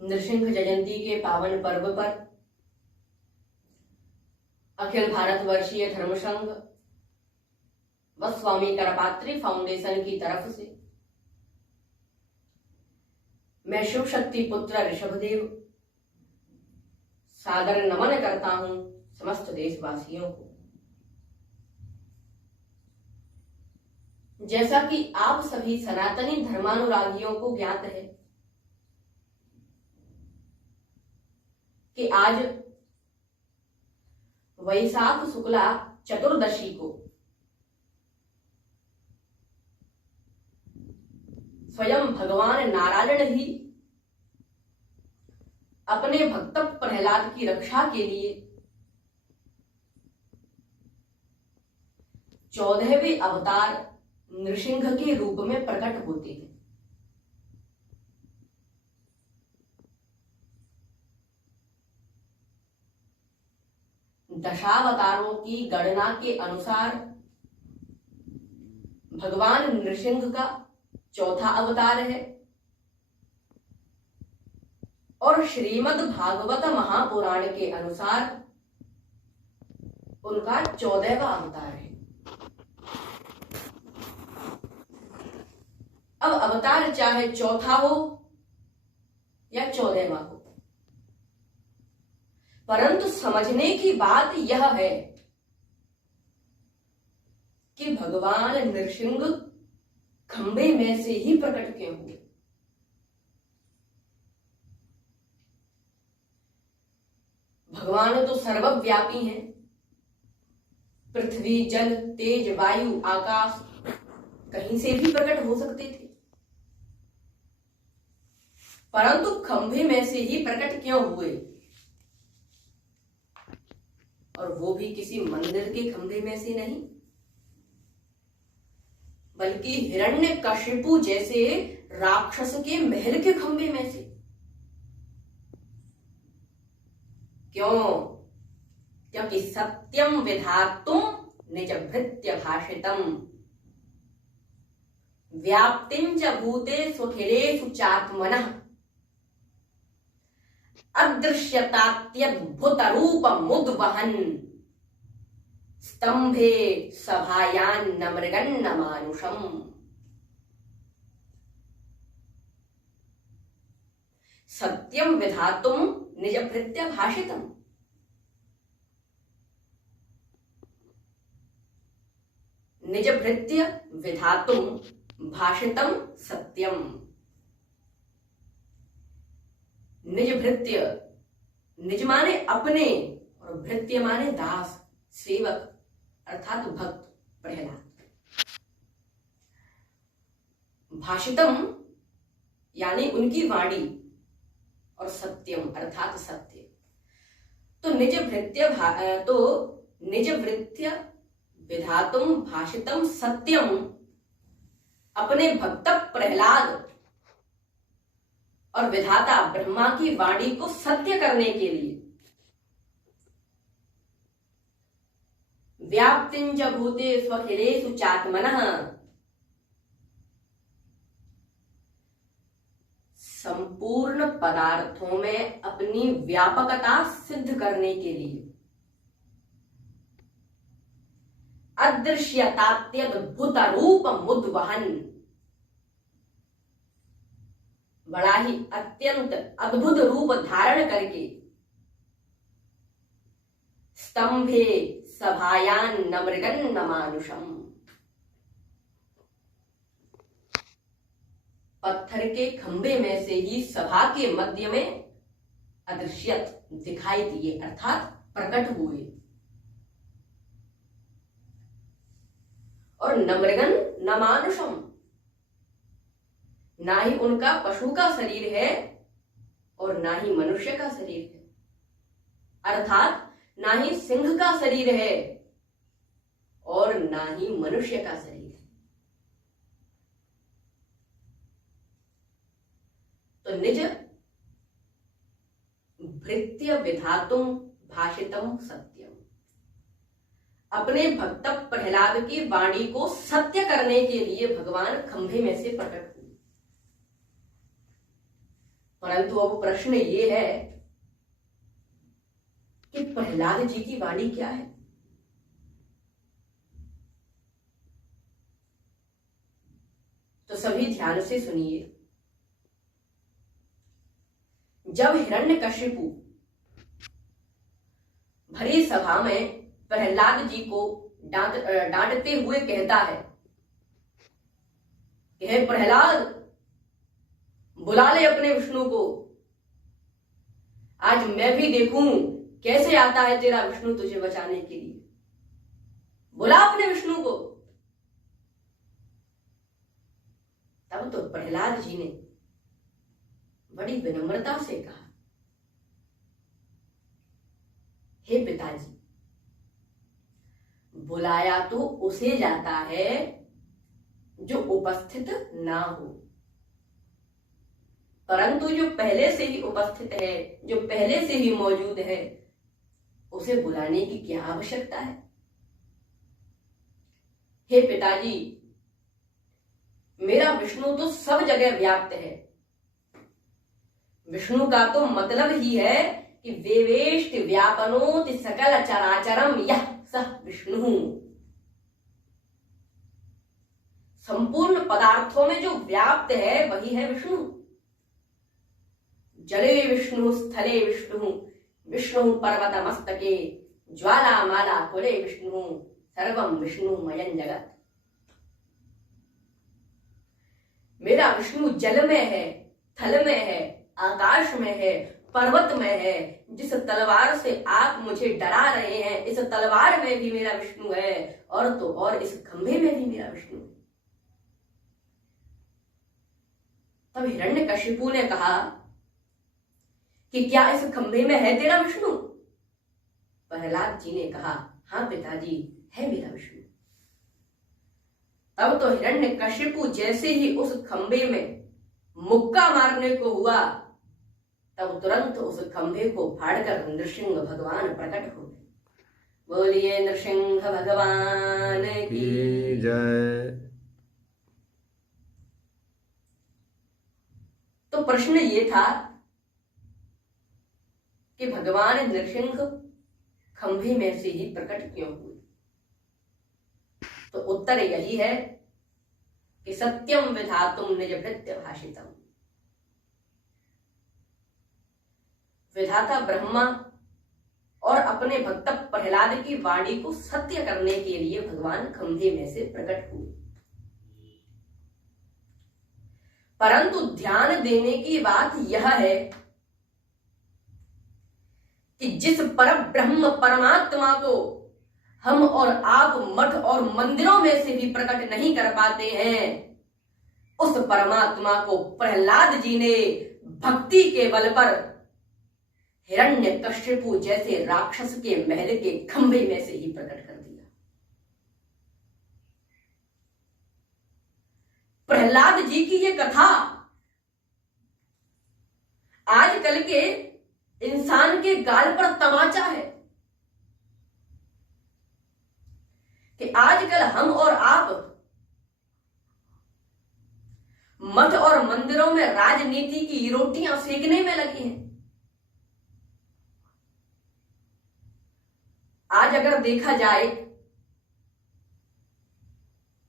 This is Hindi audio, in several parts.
नृसिंह जयंती के पावन पर्व पर अखिल भारतवर्षीय धर्म संघ व स्वामी करपात्री फाउंडेशन की तरफ से मैं शिव शक्ति पुत्र ऋषभदेव सादर नमन करता हूं समस्त देशवासियों को। जैसा कि आप सभी सनातनी धर्मानुरागियों को ज्ञात है कि आज वैशाख शुक्ला चतुर्दशी को स्वयं भगवान नारायण ही अपने भक्त प्रहलाद की रक्षा के लिए 14वें अवतार नृसिंह के रूप में प्रकट होते हैं। दशावतारों की गणना के अनुसार भगवान नृसिंह का चौथा अवतार है और श्रीमद् भागवत महापुराण के अनुसार उनका 14वां अवतार है। अब अवतार चाहे चौथा हो या 14वां हो, परंतु समझने की बात यह है कि भगवान नृसिंह खंबे में से ही प्रकट क्यों हुए। भगवान तो सर्वव्यापी हैं, पृथ्वी जल तेज वायु आकाश कहीं से भी प्रकट हो सकते थे, परंतु खंभे में से ही प्रकट क्यों हुए, और वो भी किसी मंदिर के खंभे में से नहीं, बल्कि हिरण्यकशिपु जैसे राक्षस के महल के खंभे में से। क्यों? क्योंकि सत्यम विधातुम निज भृत्य भाषितम व्याप्तिं च भूतेषु अखिलेषु चात्मनः अदृश्यतात्यद्भुत रूपमुद्वहन् स्तंभे सभायान्न मृगन्न मानुषम्। सत्यम विधातुम निज भृत्य भाषितम, निज भृत्य विधातुम भाषितम सत्यम। निज भृत्य, निज माने अपने और भृत्य माने दास सेवक अर्थात भक्त प्रहलाद। भाषितम यानी उनकी वाणी और सत्यम अर्थात सत्य। तो निज भृत्य विधातुम भाषितम सत्यम अपने भक्त प्रहलाद और विधाता ब्रह्मा की वाणी को सत्य करने के लिए व्याप्तिं च भूतेषु अखिलेषु चात्मनः संपूर्ण पदार्थों में अपनी व्यापकता सिद्ध करने के लिए अदृश्यतात्यद्भुत रूपमुद्वहन् बड़ा ही अत्यंत अद्भुत रूप धारण करके स्तंभे सभायान्न मृगन्न मानुषम् पत्थर के खंबे में से ही सभा के मध्य में अदृश्यत दिखाई दिए अर्थात प्रकट हुए। और न मृगन न मानुषम, ना ही उनका पशु का शरीर है और ना ही मनुष्य का शरीर है, अर्थात ना ही सिंह का शरीर है और ना ही मनुष्य का शरीर है। तो निज भृत्य विधातुम भाषितम सत्यम अपने भक्त प्रहलाद की वाणी को सत्य करने के लिए भगवान खंभे में से प्रकट हुए। परंतु अब प्रश्न ये है कि प्रहलाद जी की वाणी क्या है। तो सभी ध्यान से सुनिए। जब हिरण्यकशिपु भरी सभा में प्रहलाद जी को डांटते हुए कहता है कि हे प्रहलाद, बुला ले अपने विष्णु को, आज मैं भी देखूं कैसे आता है तेरा विष्णु तुझे बचाने के लिए। बुला अपने विष्णु को। तब तो प्रहलाद जी ने बड़ी विनम्रता से कहा, हे पिताजी, बुलाया तो उसे जाता है जो उपस्थित ना हो, परंतु जो पहले से ही उपस्थित है, जो पहले से ही मौजूद है, उसे बुलाने की क्या आवश्यकता है। हे पिताजी, मेरा विष्णु तो सब जगह व्याप्त है। विष्णु का तो मतलब ही है कि वेवेष्ट व्यापनोति सकल चराचरम यह सह विष्णु। संपूर्ण पदार्थों में जो व्याप्त है वही है विष्णु। जले विष्णु, स्थले विष्णु, विष्णु पर्वत मस्तके, ज्वाला माला कुले विष्णु, सर्वम विष्णुमयं जगत। मेरा विष्णु जल में है, थल में है, आकाश में है, पर्वत में है। जिस तलवार से आप मुझे डरा रहे हैं, इस तलवार में भी मेरा विष्णु है, और तो और इस खंभे में भी मेरा विष्णु है। तब हिरण्यकशिपु ने कहा कि क्या इस खंभे में है तेरा विष्णु। प्रहलाद जी ने कहा, हाँ पिताजी, है मेरा विष्णु। तब तो हिरण्यकशिपु जैसे ही उस खंभे में मुक्का मारने को हुआ, तब तुरंत उस खंभे को फाड़कर नृसिंह भगवान प्रकट हो गए। बोलिए नृसिंह भगवान की जय। तो प्रश्न ये था कि भगवान नृसिंह खंभे में से ही प्रकट क्यों हुए। तो उत्तर यही है कि सत्यम विधातुम निज भृत्य भाषितम। विधाता ब्रह्मा और अपने भक्त प्रहलाद की वाणी को सत्य करने के लिए भगवान खंभे में से प्रकट हुए। परंतु ध्यान देने की बात यह है कि जिस पर ब्रह्म परमात्मा को हम और आप मठ और मंदिरों में से भी प्रकट नहीं कर पाते हैं, उस परमात्मा को प्रहलाद जी ने भक्ति के बल पर हिरण्यकशिपु जैसे राक्षस के महल के खंभे में से ही प्रकट कर दिया। प्रहलाद जी की ये कथा आजकल के इंसान के गाल पर तमाचा है कि आजकल हम और आप मठ और मंदिरों में राजनीति की रोटियां सेकने में लगे हैं। आज अगर देखा जाए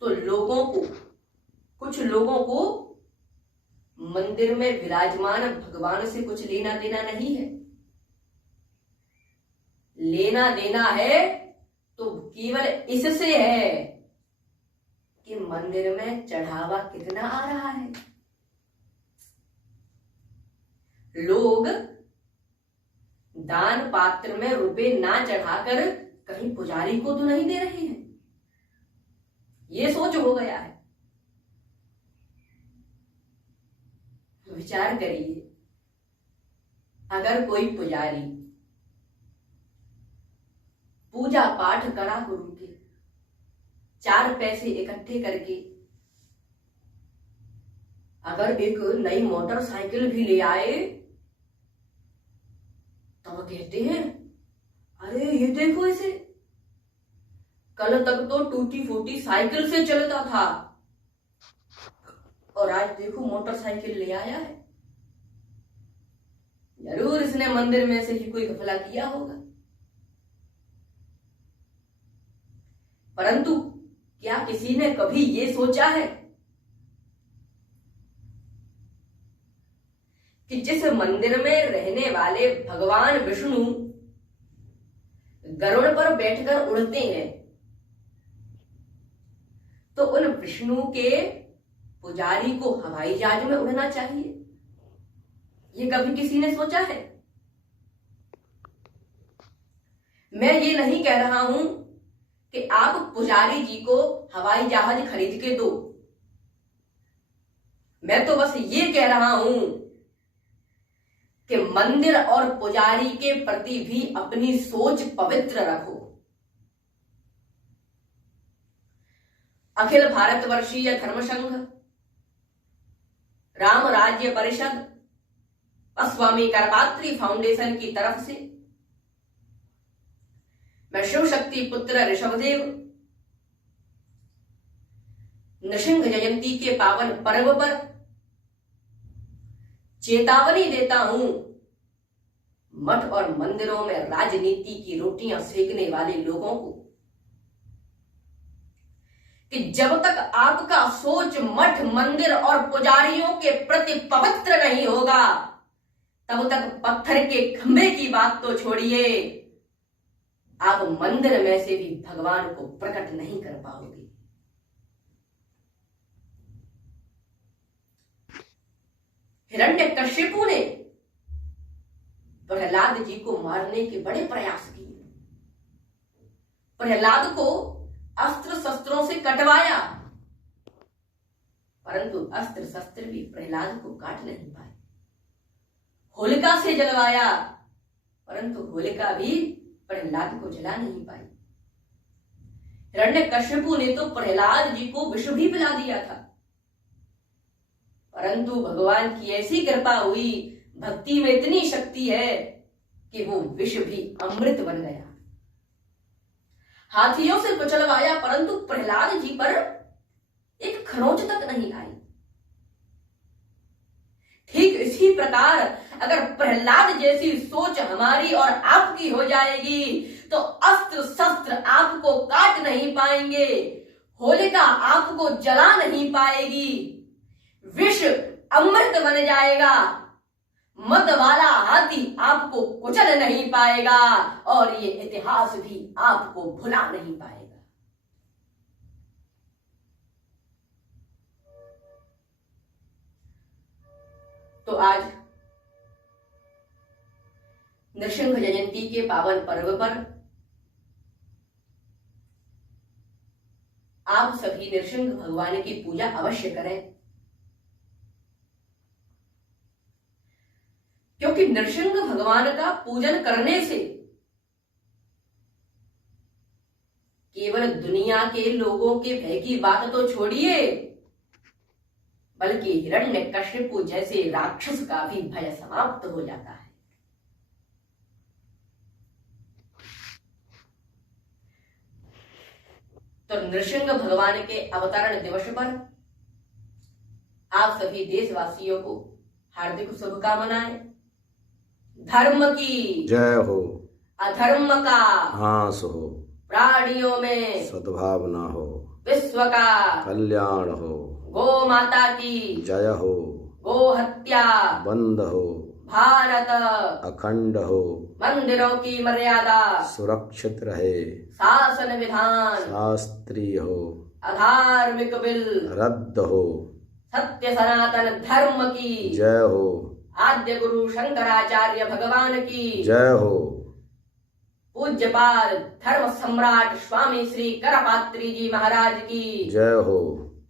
तो कुछ लोगों को मंदिर में विराजमान भगवान से कुछ लेना देना नहीं है। लेना देना है तो केवल इससे है कि मंदिर में चढ़ावा कितना आ रहा है। लोग दान पात्र में रुपए ना चढ़ाकर कहीं पुजारी को तो नहीं दे रहे हैं, ये सोच हो गया है। विचार करिए, अगर कोई पुजारी पूजा पाठ करा गुरु के 4 पैसे इकट्ठे करके अगर एक नई मोटरसाइकिल भी ले आए तो वो कहते हैं, अरे ये देखो इसे, कल तक तो टूटी फूटी साइकिल से चलता था और आज देखो मोटरसाइकिल ले आया है। जरूर इसने मंदिर में से ही कोई घपला किया होगा। परंतु क्या किसी ने कभी ये सोचा है कि जिस मंदिर में रहने वाले भगवान विष्णु गरुड़ पर बैठकर उड़ते हैं, तो उन विष्णु के पुजारी को हवाई जहाज में उड़ना चाहिए? ये कभी किसी ने सोचा है? मैं ये नहीं कह रहा हूं कि आप पुजारी जी को हवाई जहाज खरीद के दो। मैं तो बस ये कह रहा हूं कि मंदिर और पुजारी के प्रति भी अपनी सोच पवित्र रखो। अखिल भारतवर्षीय धर्म संघ, राम राज्य परिषद और स्वामी करपात्री फाउंडेशन की तरफ से मैं शिव शक्ति पुत्र ऋषभदेव नृसिंह जयंती के पावन पर्व पर चेतावनी देता हूं, मठ और मंदिरों में राजनीति की रोटियां सेकने वाले लोगों को, कि जब तक आपका सोच मठ मंदिर और पुजारियों के प्रति पवित्र नहीं होगा, तब तक पत्थर के खंभे की बात तो छोड़िए, आप मंदिर में से भी भगवान को प्रकट नहीं कर पाओगे। हिरण्यकशिपु ने प्रहलाद जी को मारने के बड़े प्रयास किए, प्रहलाद को अस्त्र शस्त्रों से कटवाया, परंतु अस्त्र शस्त्र भी प्रहलाद को काट नहीं पाए। होलिका से जलवाया, परंतु होलिका भी प्रहलाद को जला नहीं पाई। हिरण्यकशिपु ने तो प्रहलाद जी को विष भी पिला दिया था, परंतु भगवान की ऐसी कृपा हुई, भक्ति में इतनी शक्ति है कि वो विष भी अमृत बन गया। हाथियों से कुचलवाया, परंतु प्रहलाद जी पर एक खरोंच तक नहीं आई। ठीक इसी प्रकार अगर प्रहलाद जैसी सोच हमारी और आपकी हो जाएगी, तो अस्त्र शस्त्र आपको काट नहीं पाएंगे, होलिका आपको जला नहीं पाएगी, विष अमृत बन जाएगा, मद वाला हाथी आपको कुचल नहीं पाएगा, और ये इतिहास भी आपको भुला नहीं पाएगा। तो आज नृसिंह जयंती के पावन पर्व पर आप सभी नृसिंह भगवान की पूजा अवश्य करें, क्योंकि नृसिंह भगवान का पूजन करने से केवल दुनिया के लोगों के भय की बात तो छोड़िए, बल्कि हिरण्यकशिपु जैसे राक्षस का भी भय समाप्त हो जाता है। तो नृसिंह भगवान के अवतरण दिवस पर आप सभी देशवासियों को हार्दिक शुभकामनाएं। धर्म की जय हो, अधर्म का नाश हो, प्राणियों में सद्भावना हो, विश्व का कल्याण हो, गो माता की जय हो, गो हत्या बंद हो, भारत अखंड हो, मंदिरों की मर्यादा सुरक्षित रहे, शासन विधान शास्त्रीय हो, अधार्मिक बिल रद्द हो, सत्य सनातन धर्म की जय हो, आद्य गुरु शंकराचार्य भगवान की जय हो, पूज्यपाल धर्म सम्राट स्वामी श्री करपात्री जी महाराज की जय हो,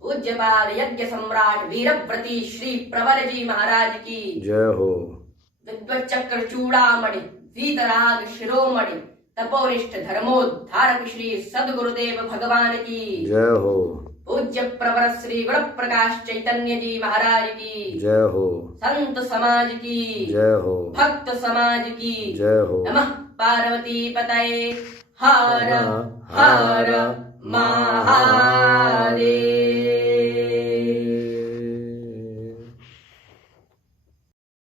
पूज्यपाल यज्ञ सम्राट वीरव्रती श्री प्रवर जी महाराज की जय हो, विद्वत चक्र चूड़ामणि वीतराग शिरोमणि तपोनिष्ठ धर्मोद्धारक श्री सदगुरुदेव भगवान की जय हो, पूज्य प्रवर श्री गुण प्रकाश चैतन्य जी महाराज की जय हो, संत समाज की जय हो, भक्त समाज की जय हो, नमः पार्वती पतये हर हर महादेव।